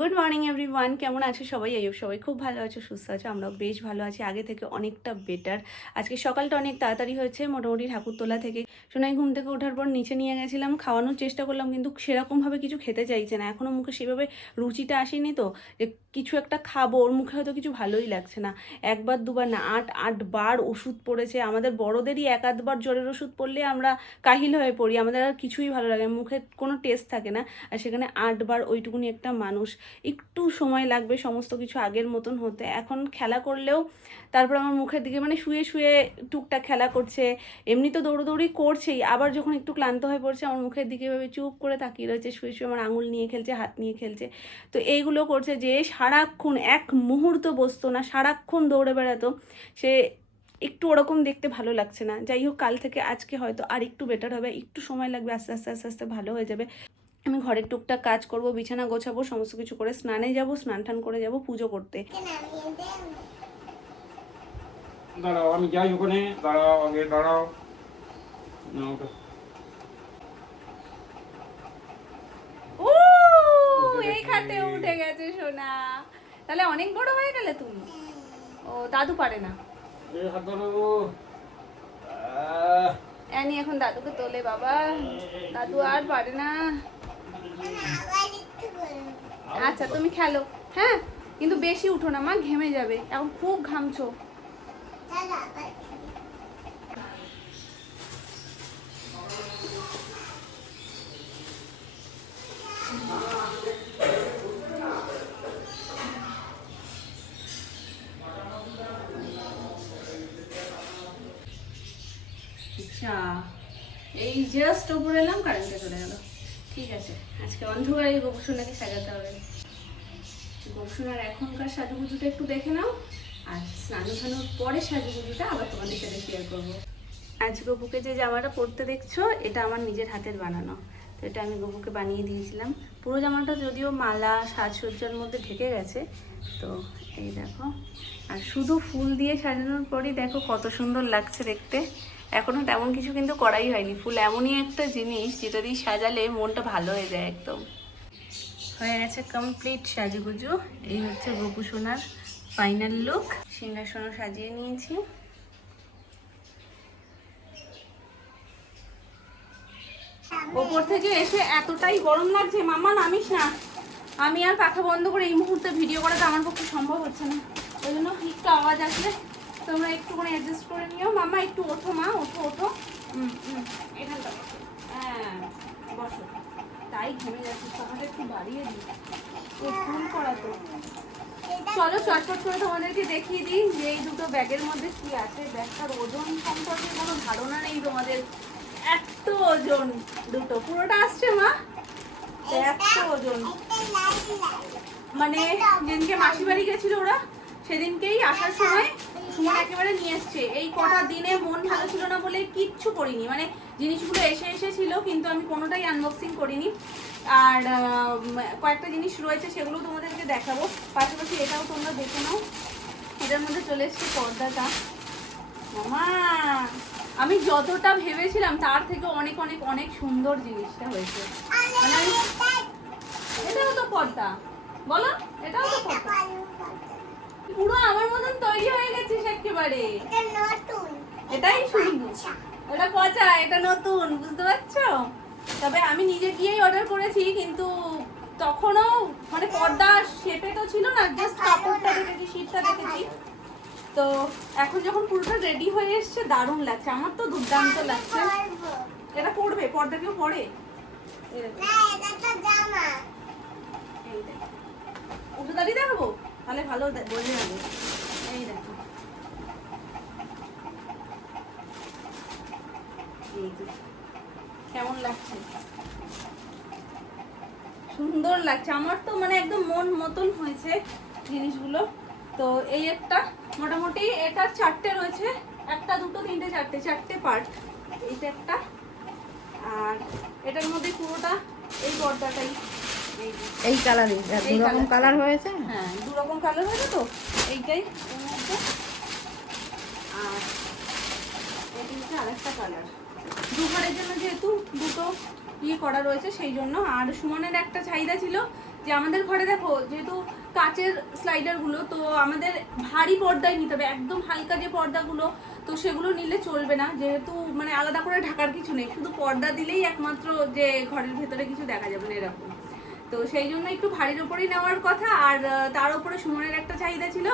Good morning everyone কেমন আছে সবাই? এই সবাই খুব ভালো আছে, সুস্থ আছে, আমরাও বেশ ভালো আছি। আগে থেকে অনেকটা বেটার আজকে সকালটা অনেক তাড়াতাড়ি হয়েছে, মোটামুটি ঠাকুরতলা থেকে। সোনাই ঘুম থেকে ওঠার পর নিচে নিয়ে গেছিলাম, খাওয়ানোর চেষ্টা করলাম, কিন্তু সেরকমভাবে কিছু খেতে চাইছে না। এখনও মুখে সেভাবে রুচিটা আসেনি তো, যে কিছু একটা খাব, ওর মুখে হয়তো কিছু ভালোই লাগছে না। একবার, দুবার না, আট, আটবার ওষুধ পড়েছে। আমাদের বড়দেরই এক, আধবার জ্বরের ওষুধ পড়লে আমরা কাহিল হয়ে পড়ি। আমাদের আর কিছুই ভালো লাগে মুখে কোনো টেস্ট থাকে না। আর সেখানে আটবার ওইটুকুনি একটা মানুষ। একটু সময় লাগবে সমস্ত কিছু আগের মতন হতে। এখন খেলা করলেও তারপর আমার মুখের দিকে মানে শুয়ে শুয়ে টুকটাক খেলা করছে, এমনি তো দৌড়োদৌড়ি করছেই, আবার যখন একটু ক্লান্ত হয়ে পড়ছে আমার মুখের দিকে এভাবে চুপ করে তাকিয়ে রয়েছে, শুয়ে শুয়ে আমার আঙুল নিয়ে খেলছে, হাত নিয়ে খেলছে। তো এইগুলো করছে যে সারাক্ষণ এক মুহূর্ত বসতো না, সারাক্ষণ দৌড়ে বেড়াতো, সে একটু ওরকম দেখতে ভালো লাগছে না। যাই হোক, কাল থেকে আজকে হয়তো আর একটু বেটার হবে, একটু সময় লাগবে, আস্তে আস্তে আস্তে আস্তে ভালো হয়ে যাবে। আমি ঘরের টুকটাক কাজ করব বিছানা গোছাবো সমস্ত কিছু করে স্নানে যাব স্নান টান করে যাব পুজো করতে। দাঁড়াও আমি যাই ওখানে। দাঁড়াও আগে দাঁড়াও। এই খাটে উঠে গেছে সোনা। তাহলে অনেক বড় হয়ে গেলে তুমি? ও দাদু পারে না। অ্যানি এখন দাদুকে তোলে বাবা। দাদু আর পারে না। আচ্ছা তুমি খেলো। হ্যাঁ? কিন্তু বেশি উঠো না, মা ঘেমে যাবে। এখন খুব ঘামছো। আচ্ছা এই জাস্ট ওপরে এলাম কারেন্টে চলে গেল। ঠিক আছে। আজকে অন্ধকারে গোপসোনাকে সাজাতে হবে। গোপসোনার এখনকার সাজুগুজুটা একটু দেখে নাও, আর স্নান ফানোর পরে সাজুগুজুটা আবার তোমাদের সাথে শেয়ার করব। আজ গপুকে যে জামাটা পরতে দেখছ, এটা আমার নিজের হাতের বানানো। তো এটা আমি গপুকে বানিয়ে দিয়েছিলাম। পুরো জামাটা যদিও মালা, সাজসজ্জার মধ্যে ঢেকে গেছে, তো এই দেখো। আর শুধু ফুল দিয়ে সাজানোর পরই দেখো কত সুন্দর লাগছে দেখতে। এখনও তেমন কিছু কিন্তু করাই হয়নি। ফুল এমনই একটা জিনিস যেটা দিয়ে সাজালে মনটা ভালো হয়ে যায় একদম। হয়ে গেছে কমপ্লিট সাজুগুজু। এই হচ্ছে গোপু সোনার ফাইনাল লুক সিংহাসনও সাজিয়ে নিয়েছি। ওপর থেকে এসে এতটাই গরম লাগছে, মামা নামিস না। আমি আর পাখা বন্ধ করে এই মুহূর্তে ভিডিও করাটা আমার পক্ষে সম্ভব হচ্ছে না। ওই জন্য একটু আওয়াজ আসলে তোমরা একটুখানি অ্যাডজাস্ট করে নিও। মামা, একটু ওঠো, মা, ওঠো ওঠো। এখানটা বসো। হ্যাঁ বসো। তাই ঘেমে যাচ্ছে সকালে একটু বাড়িয়ে দিই। ফুল করা তো। চলো, চটপট করে তোমাদেরকে দেখিয়ে দিই যে এই দুটো ব্যাগের মধ্যে কি আছে। ব্যাগটার ওজন সম্পর্কে কোনো ধারণা নেই তোমাদের। এত ওজন দুটো। পুরোটা আসছে, মা? এত ওজন। মানে যেদিনকে মাসি বাড়ি গেছিল ওরা সেদিনকেই আসার সময় সুমন একেবারে নিয়ে এসছে। এই কটা দিনে মন ভালো ছিল না বলে কিচ্ছু করিনি। মানে জিনিসগুলো এসে এসেছিল কিন্তু আমি কোনোটাই আনবক্সিং করিনি। আর কয়েকটা জিনিস রয়েছে, সেগুলো তোমাদেরকে দেখাবো। পাশাপাশি এটাও তোমরা দেখে নাও। এটার মধ্যে চলে এসছে পর্দাটা। আমি যতটা ভেবেছিলাম, তার থেকে অনেক অনেক অনেক সুন্দর জিনিসটা হয়েছে। মানে এটাও তো পর্দা। বলো, এটাও তো পর্দা পুরো আমার মতন তৈরি হয়ে একেবারে এটাই সুন্দর ওটা পচা এটা নতুন বুঝতে পারছ? তবে আমি নিজে গিয়েই অর্ডার করেছি কিন্তু তখনও মানে পর্দা শেপে তো ছিল না জাস্ট কাপড়টা দেখেছি শীতটা দেখেছি। তো এখন যখন পুরোটা রেডি হয়ে এসছে দারুণ লাগছে। আমার তো দুর্দান্ত লাগছে। এটা পড়বে পর্দা কেউ পড়ে উঠে দাঁড়িয়ে দেখাবো? তাহলে ভালো বোঝা যাবে এই দেখো এই যে। কেমন লাগছে? সুন্দর লাগছে। আমার তো মানে একদম মন মতন হয়েছে জিনিসগুলো। তো এই একটা মোটামুটি এটার চারটে রয়েছে। একটা দুটো তিনটে চারটে চারটে পার্ট এইটা একটা। আর এটার মধ্যে পুরোটা এই পর্দাটাই। এই এই দু রকম কালার হয়েছে? হ্যাঁ দু রকম কালার হয়েছে তো? এইটাই আর এটি হচ্ছে আরেকটা কালার দুঘরের জন্য যেহেতু দুটো ইয়ে করা রয়েছে, সেই জন্য। আর সুমনের একটা চাহিদা ছিল যে আমাদের ঘরে দেখো, যেহেতু কাচের স্লাইডারগুলো, তো আমাদের ভারী পর্দায় নিতে হবে। একদম হালকা যে পর্দাগুলো, তো সেগুলো নিলে চলবে না। যেহেতু মানে আলাদা করে ঢাকার কিছু নেই, শুধু পর্দা দিলেই একমাত্র যে ঘরের ভেতরে কিছু দেখা যাবে না এরকম। তো সেই জন্য একটু ভারীর ওপরেই নেওয়ার কথা, আর তার উপরে সুমনের একটা চাহিদা ছিল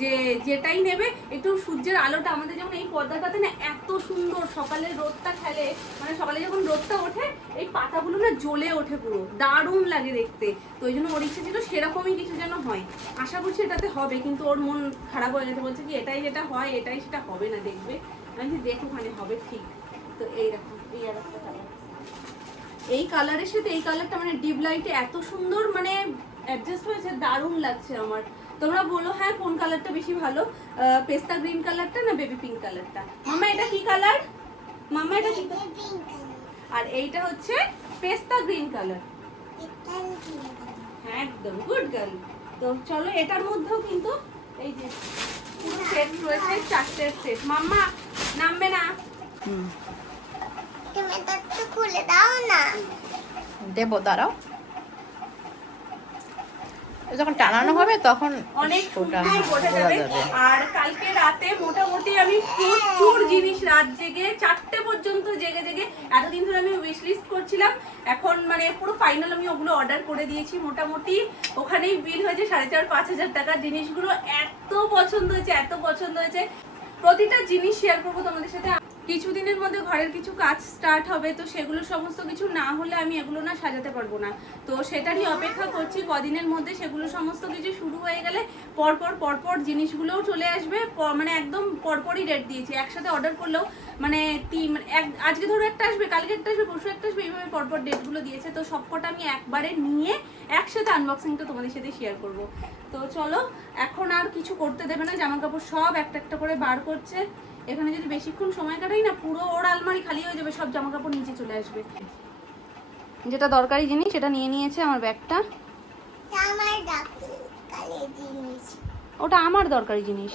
যে যেটাই নেবে, একটু সূর্যের আলোটা আমাদের যেমন এই পর্দাটাতে না এত সুন্দর সকালে রোদটা খেলে মানে সকালে যখন রোদটা ওঠে, এই পাতাগুলো না জ্বলে ওঠে পুরো, দারুণ লাগে দেখতে। তো ওই জন্য ওর ইচ্ছে ছিল সেরকমই কিছু যেন হয়। আশা করছি এটাতে হবে, কিন্তু ওর মন খারাপ হয়ে গেছে, বলছে কি, এটাই যেটা হয়, এটাই সেটা হবে না, দেখবে। আমি দেখো ওখানে হবে ঠিক। তো এই রকম এই আর একটা কালার এই কালারের সাথে, এই কালারটা মানে ডিপ লাইটে এত সুন্দর মানে অ্যাডজাস্ট হয়েছে, দারুণ লাগছে আমার। তোমরা বলো হ্যাঁ কোন কালারটা বেশি ভালো? পেস্তা গ্রিন কালারটা না বেবি পিঙ্ক কালারটা মামা এটা কি কালার মামা এটা কি? আর এইটা হচ্ছে পেস্তা গ্রিন কালার হ্যাঁ একদম গুড গার্ল তো চলো এটার মধ্যেও কিন্তু এই যে পুরো সেট রয়েছে চারটে সেট মাম্মা নামবে না? তুমি তো খুলে দাও না। দেবো দাঁড়াও। যখন টানানো হবে তখন অনেক বোঝা যাবে। যাবে। আর কালকে রাতে মোটামুটি আমি প্রচুর জিনিস রাত জেগে চারটে পর্যন্ত জেগে জেগে এতদিন ধরে আমি উইশ লিস্ট করছিলাম। এখন মানে পুরো ফাইনাল আমি ওগুলো অর্ডার করে দিয়েছি মোটামুটি। ওখানেই বিল হয়েছে সাড়ে চার পাঁচ হাজার টাকার জিনিসগুলো। এত পছন্দ হয়েছে এত পছন্দ হয়েছে। প্রতিটা জিনিস শেয়ার করব তোমাদের সাথে। কিছুদিনের মধ্যে ঘরের কিছু কাজ স্টার্ট হবে, তো সেগুলো সমস্ত কিছু না হলে আমি এগুলো না সাজাতে পারব না। তো সেটারই অপেক্ষা করছি, কদিনের মধ্যে সেগুলো সমস্ত কিছু শুরু হয়ে গেলে পরপর পরপর জিনিসগুলোও চলে আসবে মানে একদম পরপরই ডেট দিয়েছি। একসাথে অর্ডার করলেও মানে তিন মানে এক, আজকে ধরো একটা আসবে, কালকে একটা আসবে, পরশু একটা আসবে, এইভাবে পরপর ডেটগুলো দিয়েছে। তো সবকটা আমি একবারে নিয়ে একসাথে আনবক্সিংটা তোমাদের সাথে শেয়ার করব। তো চলো, এখন আর কিছু করতে দেবে না জামা কাপড় সব একটা একটা করে বার করছে। এখানে যদি বেশিক্ষণ সময় কাটাই না পুরো ওর আলমারি খালি হয়ে যাবে সব জামা কাপড় নিচে চলে আসবে। যেটা দরকারি জিনিস সেটা নিয়ে নিয়েছে আমার ব্যাগটা। ওটা আমার দরকারি জিনিস।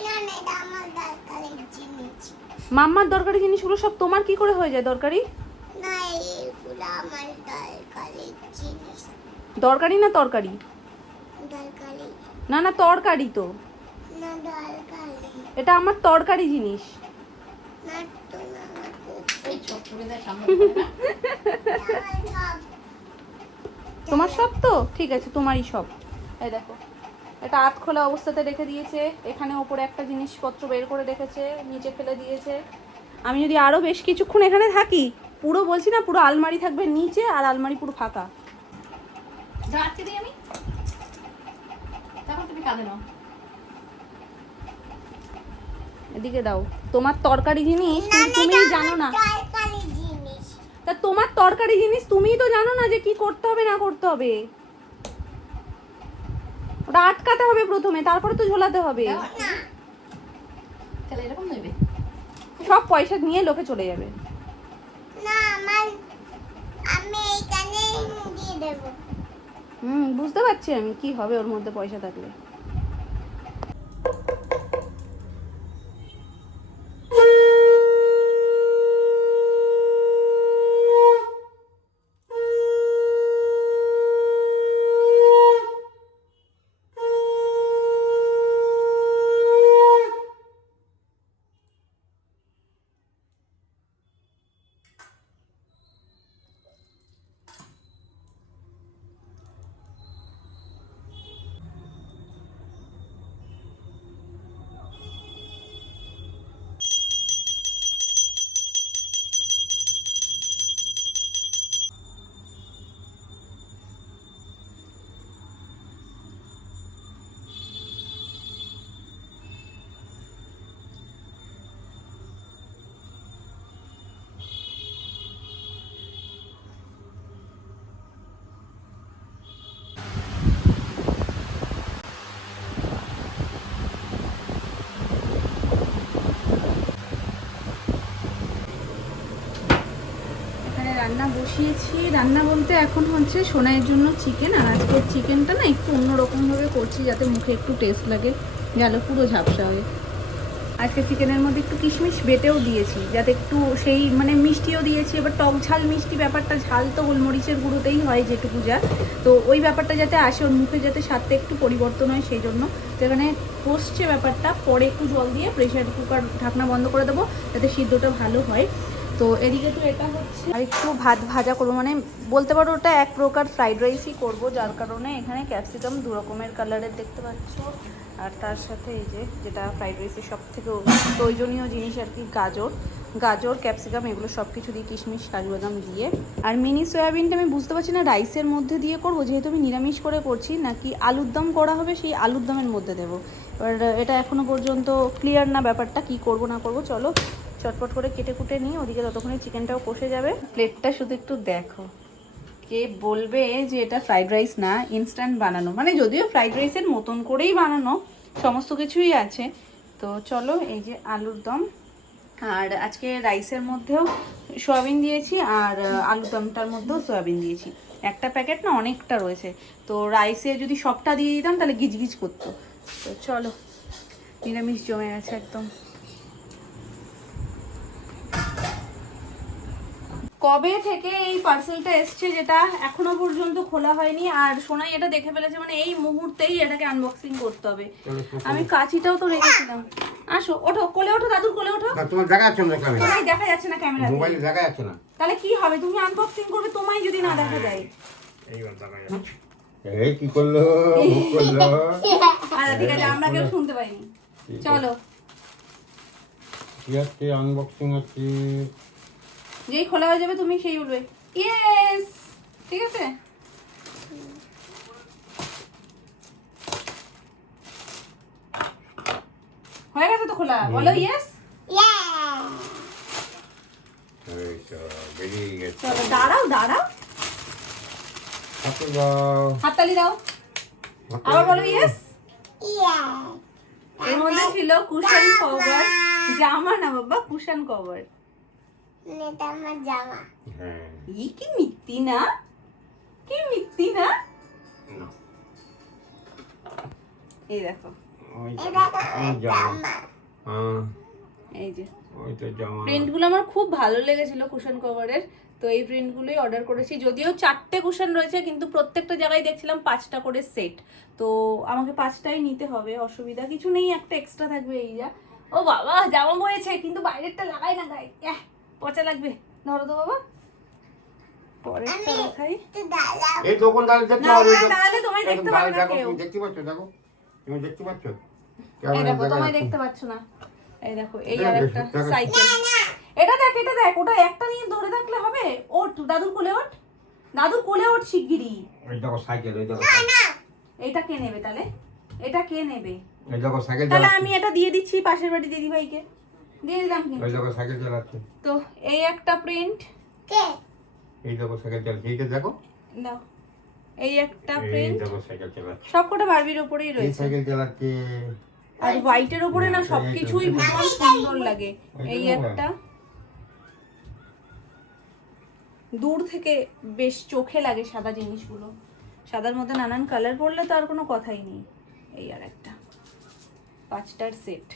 মাম্মার দরকারি জিনিসগুলো সব তোমার কি করে হয়ে যায় দরকারি? দরকারি না তরকারি? না না তরকারি তো। এটা আমার তরকারি জিনিস। তোমার সব তো? ঠিক আছে, তোমারই সব। এই দেখো এটা আত খোলা অবস্থাতে রেখে দিয়েছে। এখানে ওপরে একটা জিনিসপত্র বের করে রেখেছে, নিচে ফেলে দিয়েছে। আমি যদি আরও বেশ কিছুক্ষণ এখানে থাকি, পুরো বলছি না, পুরো আলমারি থাকবে নিচে আর আলমারি পুরো ফাঁকা। যাচ্ছি দিই আমি? তখন তুমি কাঁদে নাও। এদিকে দাও। তোমার তরকারি জিনিস না জানো না। তা তোমার তরকারি জিনিস তুমিই তো জানো না যে কি করতে হবে না করতে হবে। ওটা আটকাতে হবে প্রথমে তারপরে তো ঝোলাতে হবে। না। তাহলে এরকম নেবে? সব পয়সা নিয়ে লোকে চলে যাবে। না আমার আমি এখানে দিয়ে দেবো। হুম বুঝতে পারছি আমি কি হবে ওর মধ্যে পয়সা থাকলে। রান্না বসিয়েছি। রান্না বলতে এখন হচ্ছে সোনাইয়ের জন্য চিকেন আর আজকের চিকেনটা না একটু অন্যরকমভাবে করছি যাতে মুখে একটু টেস্ট লাগে। গেল পুরো ঝাপসা হয়ে। আজকে চিকেনের মধ্যে একটু কিশমিশ বেটেও দিয়েছি, যাতে একটু সেই মানে মিষ্টিও দিয়েছি। এবার টক ঝাল মিষ্টি ব্যাপারটা, ঝাল তো গোলমরিচের গুঁড়োতেই হয় যেটুকু যা। তো ওই ব্যাপারটা যাতে আসে, ওর মুখে যাতে স্বাদটা একটু পরিবর্তন হয় সেই জন্য। যেখানে কষছে ব্যাপারটা, পরে একটু জল দিয়ে প্রেশার কুকার ঢাকনা বন্ধ করে দেবো, যাতে সিদ্ধটা ভালো হয়। তো এদিকে তো এটা হচ্ছে আর একটু ভাত ভাজা করব। মানে বলতে পারো ওটা এক প্রকার ফ্রাইড রাইসই করব, যার কারণে এখানে ক্যাপসিকাম দু রকমের কালারের দেখতে পাচ্ছ। আর তার সাথে এই যে যেটা ফ্রাইড রাইসের সব থেকে প্রয়োজনীয় জিনিস আর কি, গাজর। গাজর ক্যাপসিকাম এগুলো সব কিছু দিয়ে কিশমিশ কাজু বাদাম দিয়ে। আর মিনি সয়াবিনটা আমি বুঝতে পারছি না রাইসের মধ্যে দিয়ে করব, যেহেতু আমি নিরামিষ করে করছি, নাকি আলুর দম করা হবে সেই আলুর দমের মধ্যে দেবো। এবার এটা এখনও পর্যন্ত ক্লিয়ার না ব্যাপারটা, কি করব না করব, চলো চটপট করে কেটে কুটে নিই, ওদিকে ততক্ষণে চিকেনটাও কষে যাবে। প্লেটটা শুধু একটু দেখো। কে বলবে যে এটা ফ্রাইড রাইস না ইনস্ট্যান্ট বানানো। মানে যদিও ফ্রাইড রাইসের মতন করেই বানানো, সমস্ত কিছুই আছে। তো চলো, এই যে আলুর দম। আর আজকে রাইসের মধ্যেও সয়াবিন দিয়েছি, আর আলুর দমটার মধ্যেও সয়াবিন দিয়েছি। একটা প্যাকেট না অনেকটা রয়েছে। তো রাইসে যদি সবটা দিয়ে দিতাম, তাহলে গিজগিজ করতো। তো চলো, নিরামিষ জমে গেছে একদম। কবে থেকে এই পার্সেলটা এসছে যেটা এখনও পর্যন্ত খোলা হয়নি? আর সোনাই এটা দেখে ফেলেছে মানে এই মুহূর্তেই এটাকে আনবক্সিং করতে হবে। আমি কাঁচিটাও তো রেখেছিলাম। আসো ওঠো কোলে ওঠো দাদুর কোলে ওঠো। তোমার দেখা যাচ্ছে না ক্যামেরা তোমায় দেখা যাচ্ছে না ক্যামেরা মোবাইলে দেখা যাচ্ছে না। তাহলে কি হবে? তুমি আনবক্সিং করবে তোমায় যদি না দেখা যায়। এইবার দেখা যাচ্ছে। এই কি করল? মুখ করল? আচ্ছা ঠিক আছে আমরা কেউ শুনতে পাইনি। চলো। কি আনবক্সিং হচ্ছে যেই খোলা হয়ে যাবে তুমি সেই বলবে ইয়েস ঠিক আছে? হয়ে গেছে তো খোলা? বলো ইয়েস চলো দাঁড়াও দাঁড়াও। হাততালি দাও। আবার বলো। ইয়েস এর মধ্যে ছিল কুশন কভার জামা না বাবা কুশন কভার এটা আমার জামা। হ্যাঁ। ই কি মিথ্যি না? কি মিথ্যি না? এই দেখো। হ্যাঁ। এই যে। ওই তো জামা। প্রিন্টগুলো আমার খুব ভালো লেগেছিল কুশন কভারের তো এই প্রিন্টগুলোই অর্ডার করেছি। যদিও চারটে কুশন রয়েছে কিন্তু প্রত্যেকটা জায়গায় দেখছিলাম পাঁচটা করে সেট তো আমাকে পাঁচটাই নিতে হবে। অসুবিধা কিছু নেই একটা এক্সট্রা থাকবে এই যা। ও বাবা জামা বয়েছে কিন্তু বাইরেরটা লাগাই না গায়ে। পচা লাগবে। ধরো তো বাবা। পরেরটা দেখাই এই দোকানদার দেখতে না, না, তাহলে তোমায় দেখতে পাবে না কেউ। দেখতে পাচ্ছ দেখো। তুমি দেখতে পাচ্ছ? এই দেখো তোমায় দেখতে পাচ্ছ না। এই দেখো এই দেখা আর যাচ্ছে, একটা দেখা যাচ্ছে। সাইকেল। এটা দেখ এটা দেখ ওটা একটা নিয়ে ধরে থাকলে হবে? ওঠ দাদুর কোলে ওঠ। দাদুর কোলে ওঠ শিগগিরই। দেখো সাইকেল ওই দেখো এটা কে নেবে তাহলে? এটা কে নেবে? দেখো সাইকেল তাহলে আমি এটা দিয়ে দিচ্ছি পাশের বাড়ি দিদি ভাইকে দিয়ে দিলাম কিন্তু। ওই দেখো সাইকেল চালাচ্ছে। তো এই একটা প্রিন্ট। কে? এই দেখো সাইকেল চালাচ্ছে এইটা দেখো। এই একটা এই প্রিন্ট। দেখো সাইকেল চালাচ্ছে। সবকটা বারবির উপরেই এই রয়েছে। সাইকেল চালাচ্ছে। আর হোয়াইটের উপরে না সবকিছুই ভীষণ সুন্দর লাগে। এই একটা। দূর থেকে বেশ চোখে লাগে সাদা জিনিসগুলো। সাদার মধ্যে নানান কালার পড়লে তো আর কোনো কথাই নেই। এই আর একটা। পাঁচটার সেট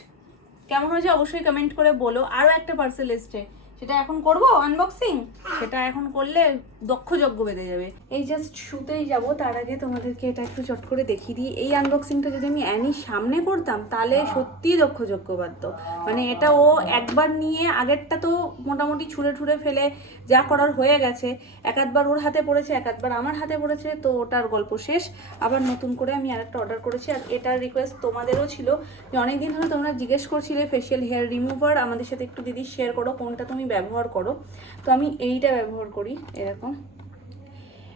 কেমন হয়েছে অবশ্যই কমেন্ট করে বলো। আরও একটা পার্সেল এসছে। সেটা এখন করব? আনবক্সিং সেটা এখন করলে দক্ষ যজ্ঞ বেঁধে যাবে। এই জাস্ট শুতেই যাব, তার আগে তোমাদেরকে এটা একটু চট করে দেখিয়ে দিই। এই আনবক্সিংটা যদি আমি অ্যানির সামনে করতাম, তাহলে সত্যিই দক্ষ যজ্ঞ বাধ্য মানে এটা ও একবার নিয়ে, আগেরটা তো মোটামুটি ছুঁড়ে ছুঁড়ে ফেলে যা করার হয়ে গেছে। এক আধবার ওর হাতে পড়েছে, এক আধবার আমার হাতে পড়েছে, তো ওটার গল্প শেষ। আবার নতুন করে আমি আরেকটা অর্ডার করেছি, আর এটার রিকোয়েস্ট তোমাদেরও ছিল। যে অনেকদিন ধরে তোমরা জিজ্ঞেস করছিলে ফেশিয়াল হেয়ার রিমুভার আমাদের সাথে একটু দিদি শেয়ার করো, কোনটা তুমি ব্যবহার করো। তো আমি এইটা ব্যবহার করি এরকম।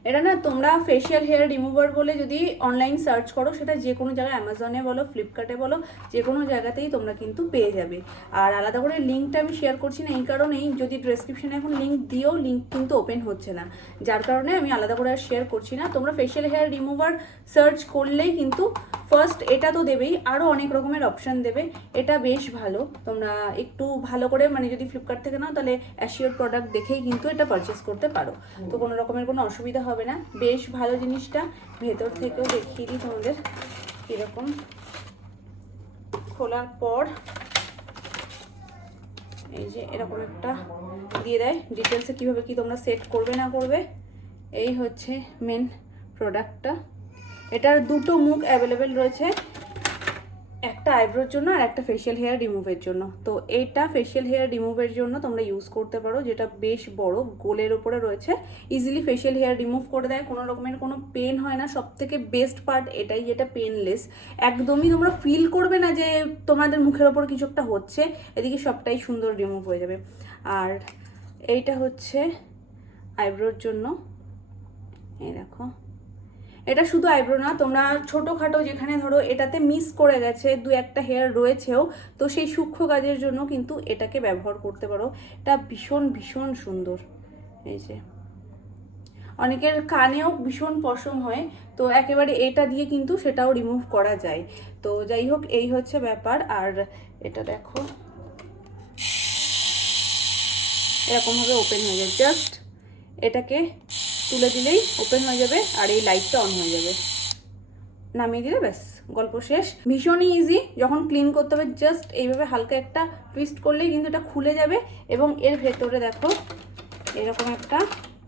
এটা না তোমরা ফেশিয়াল হেয়ার রিমুভার বলে যদি অনলাইন সার্চ করো, সেটা যে কোনো জায়গায় অ্যামাজনে বলো ফ্লিপকার্টে বলো, যে কোনো জায়গাতেই তোমরা কিন্তু পেয়ে যাবে। আর আলাদা করে লিঙ্কটা আমি শেয়ার করছি না, এই কারণেই যদি ডেসক্রিপশনে এখন লিঙ্ক দিও লিঙ্ক কিন্তু ওপেন হচ্ছে না। যার কারণে আমি আলাদা করে আর শেয়ার করছি না। তোমরা ফেশিয়াল হেয়ার রিমুভার সার্চ করলেই কিন্তু ফার্স্ট এটা তো দেবেই আরও অনেক রকমের অপশান দেবে। এটা বেশ ভালো। তোমরা একটু ভালো করে মানে যদি ফ্লিপকার্ট থেকে নাও, তাহলে অ্যাসিওর প্রোডাক্ট দেখেই কিন্তু এটা পারচেস করতে পারো। তো কোনো রকমের কোনো অসুবিধা হবে না। বেশ ভালো জিনিসটা। ভেতর থেকেও দেখিয়ে দিই তোমাদের এরকম খোলার পর এই যে এরকম একটা দিয়ে দেয়। ডিটেলসে কীভাবে কি তোমরা সেট করবে, না করবে, এই হচ্ছে মেন প্রোডাক্টটা এটার দুটো মুখ অ্যাভেলেবেল রয়েছে। একটা আইব্রোর জন্য আর একটা ফেশিয়াল হেয়ার রিমুভের জন্য। তো এইটা ফেশিয়াল হেয়ার রিমুভের জন্য তোমরা ইউজ করতে পারো, যেটা বেশ বড়, গোলের ওপরে রয়েছে। ইজিলি ফেশিয়াল হেয়ার রিমুভ করে দেয়, কোনো রকমের কোনো পেন হয় না। সব থেকে বেস্ট পার্ট এটাই যেটা পেনলেস একদমই তোমরা ফিল করবে না যে তোমাদের মুখের ওপর কিছু একটা হচ্ছে, এদিকে সবটাই সুন্দর রিমুভ হয়ে যাবে। আর এইটা হচ্ছে আইব্রোর জন্য। এই দেখো। এটা শুধু আইব্রো না, তোমরা ছোটোখাটো যেখানে ধরো এটাতে মিস করে গেছে, দু একটা হেয়ার রয়েছেও, তো সেই সূক্ষ্ম কাজের জন্য কিন্তু এটাকে ব্যবহার করতে পারো। এটা ভীষণ ভীষণ সুন্দর। এই যে। অনেকের কানেও ভীষণ পশম হয়, তো একেবারে এটা দিয়ে কিন্তু সেটাও রিমুভ করা যায়। তো যাই হোক, এই হচ্ছে ব্যাপার। আর এটা দেখো। এরকমভাবে ওপেন হয়ে যায়। জাস্ট এটাকে তুলে দিলেই ওপেন হয়ে যাবে আর এই লাইটটা অন হয়ে যাবে। নামিয়ে দিলে ব্যাস, গল্প শেষ। ভীষণই ইজি যখন ক্লিন করতে হবে জাস্ট এইভাবে হালকা একটা টুইস্ট করলেই কিন্তু এটা খুলে যাবে এবং এর ভেতরে দেখো, এরকম একটা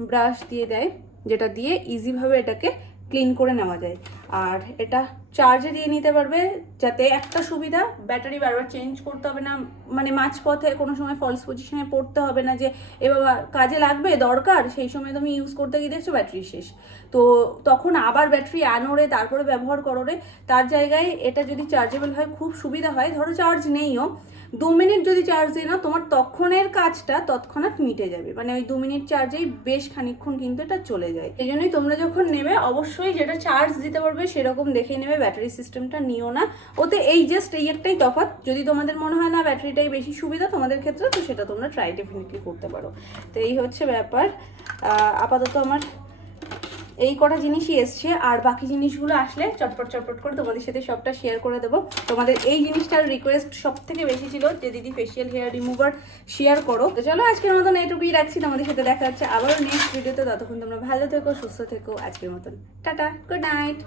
ব্রাশ দিয়ে দেয়, যেটা দিয়ে ইজিভাবে এটাকে ক্লিন করে নেওয়া যায়। আর এটা চার্জে দিয়ে নিতে পারবে, যাতে একটা সুবিধা ব্যাটারি বারবার চেঞ্জ করতে হবে না মানে মাঝপথে কোনো সময় ফলস পজিশনে পড়তে হবে না যে এবার কাজে লাগবে, দরকার? সেই সময় তুমি ইউজ করতে গিয়ে দেখছ ব্যাটারি শেষ। তো তখন আবার ব্যাটারি আনোরে তারপরে ব্যবহার করো রে তার জায়গায় এটা যদি চার্জেবল হয়, খুব সুবিধা হয়। ধরো চার্জ নেইও দু মিনিট যদি চার্জ দিই না তোমার তখনের কাজটা তৎক্ষণাৎ মিটে যাবে। মানে ওই দু মিনিট চার্জেই বেশ খানিকক্ষণ কিন্তু এটা চলে যায়। এই জন্যই তোমরা যখন নেবে, অবশ্যই যেটা চার্জ দিতে পারবে সেরকম দেখে নেবে ব্যাটারি সিস্টেমটা নিও না। ওতে এই জাস্ট এই একটাই তফাৎ। যদি তোমাদের মনে হয় না ব্যাটারিটাই বেশি সুবিধা তোমাদের ক্ষেত্রে, তো সেটা তোমরা ট্রাই ডেফিনেটলি করতে পারো। তো এই হচ্ছে ব্যাপার। আপাতত আমার এই কটা জিনিসই এসছে, আর বাকি জিনিসগুলো আসলে চটপট চটপট করে তোমাদের সাথে সবটা শেয়ার করে দেবো। তোমাদের এই জিনিসটার রিকোয়েস্ট সব থেকে বেশি ছিল যে, দিদি ফেশিয়াল হেয়ার রিমুভার শেয়ার করো। তো চলো আজকের মতন এটুকুই রাখছি, তোমাদের সাথে দেখা যাচ্ছে আবারও নেক্সট ভিডিওতে ততক্ষণ তোমরা ভালো থেকো, সুস্থ থেকো, আজকের মতন। Tata good night